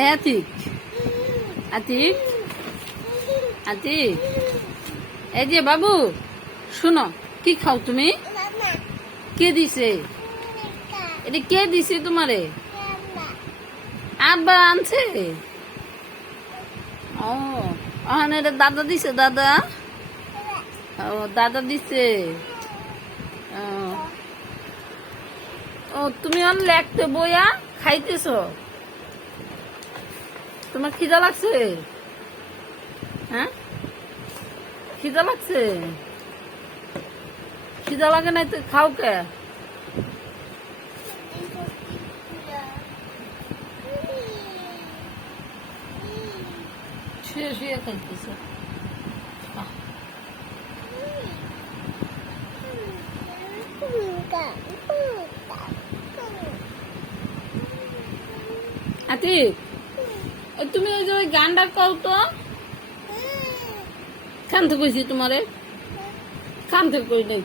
আতিক আতিক আতিক, এই যে বাবু শুনো, কি খাও তুমি? কে দিছে এটা? কে দিছে তোমারে? আব্বা আনছে। ও ওখানে এটা দাদা দিছে, দাদা। ও দাদা দিছে। ও ও তুমি অন লেখতে বইয়া খাইতেছ? তোমার খিদা লাগছে? হ্যাঁ, খিদা লাগছে? খিদা লাগে নাই তো খাও কে? শুয়ে শুয়ে খাইতেছ? আতিক, তুমি ওই যে ওই গানটা কও তো। কানতে কইছি তোমারে, কানতে কই নাই।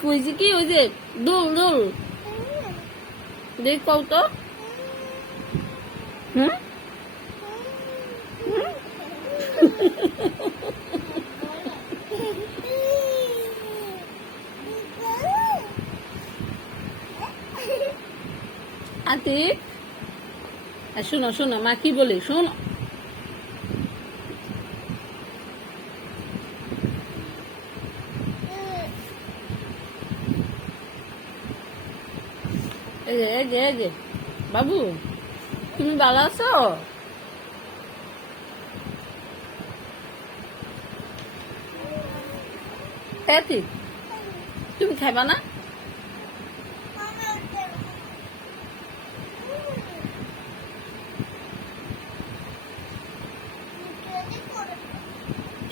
কইছি কি ওই যে দোল দোল দেখ কও তো। হুম, আতিক শোনো শোনো, মা কি বলি শোনো। এই যে এই যে এই যে বাবু, তুমি ভালো আছো? আতিক, তুমি খাইবা না?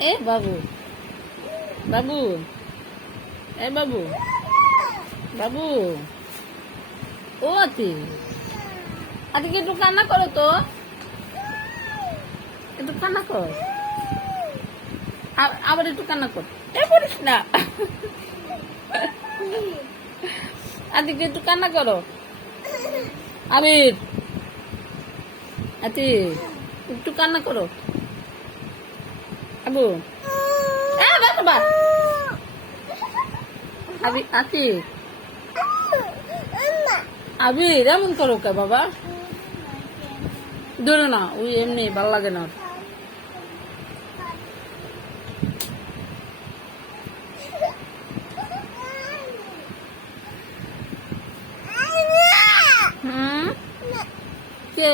এ বাবু, বাবু, এ বাবু, বাবু, ও আতিক, আতিক একটু কান্না করো তো, একটু কান্না কর, আবার একটু কান্না কর। এ বলিস না। আতিক একটু কান্না করো। আবির, আতিক একটু কান্না করো। আবু, এ বাবা, আবির, আতিক, আবির এমন করো কে বাবা? ধরো না, ওই এমনি ভাল লাগে না। হুম, কে?